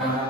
Uh-huh.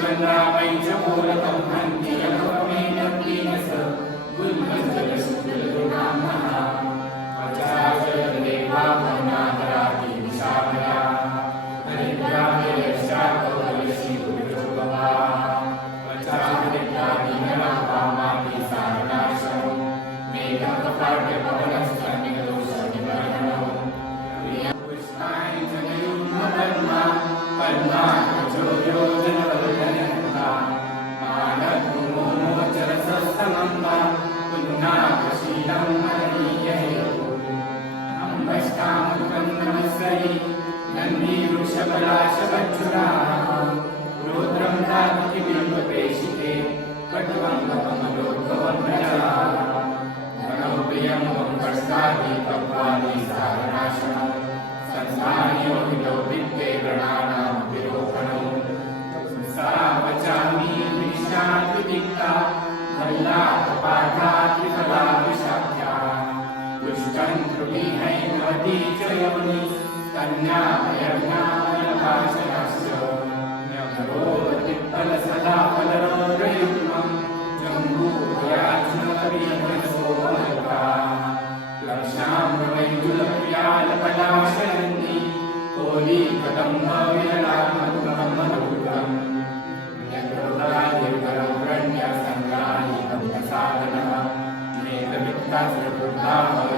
च पूरकं हन्ति शबलाश भगवती च यमनि कन्यायज्ञानपाशनश्च न भगवति फलसदा फलरौद्रयुग्मं जम्बूयाचनप्रियशोभगा लक्षां वैदुलप्रियालपलाशयन्ति कोलीकदम्बविरलामधुरमधुरम् न्यकृतादिकरौरण्यसङ्ग्राहि भक्तसाधनः नेतवित्तासृकृतामय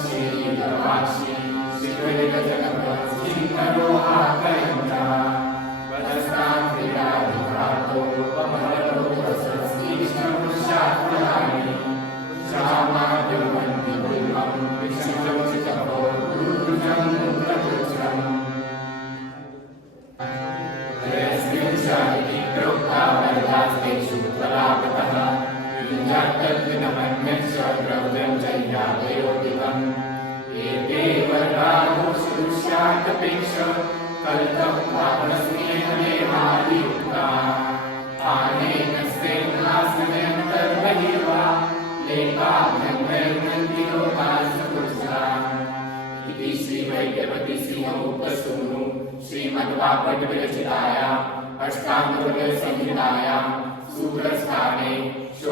श्रीवासी श्रीजगत चिन्तनो आकय प्रापितः। किञ्जात्तद्विनमन्यस्वद्रव्यम् चय्यापयोगितम् एते वर्णाभूषदृश्यान्तपेक्ष कल्पम् पापनस्नेहमेवादियुक्ता आनेन स्नेहासनम् तद्बहिर्वा इति श्रीवैद्यपतिसिंहोक्तसूनु श्रीमद्वापटविरचितायाम् अष्टाङ्गसंहितायाम् superstarning, so